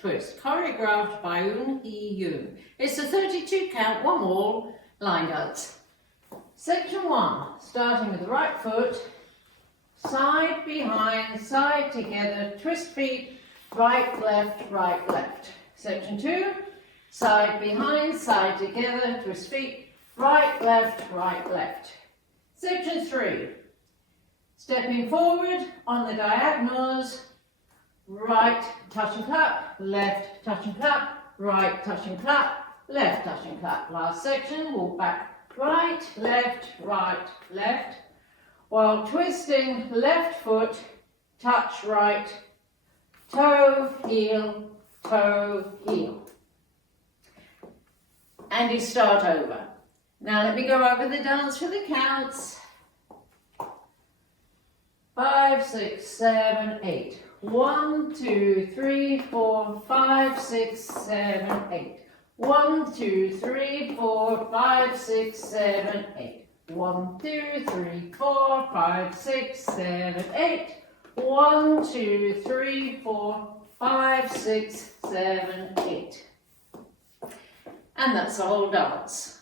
twist, choreographed by Yoon. It's a 32 count, one wall, line dance. Section 1, starting with the right foot, side, behind, side together, twist feet, right, left, right, left. Section 2, side, behind, side together, twist feet, right, left, right, left. Section 3, stepping forward on the diagonals, right, touch and clap, left, touch and clap, right, touch and clap, left, touch and clap. Last section, walk back, right, left, while twisting left foot, touch right, toe, heel, and you start over. Now let me go over the dance for the counts. 5, 6, 7, 8. 1, 2, 3, 4, 5, 6, 7, 8. 1, 2, 3, 4, 5, 6, 7, 8. 1, 2, 3, 4, 5, 6, 7, 8. 1, 2, 3, 4, 5, 6, 7, 8. And that's the whole dance.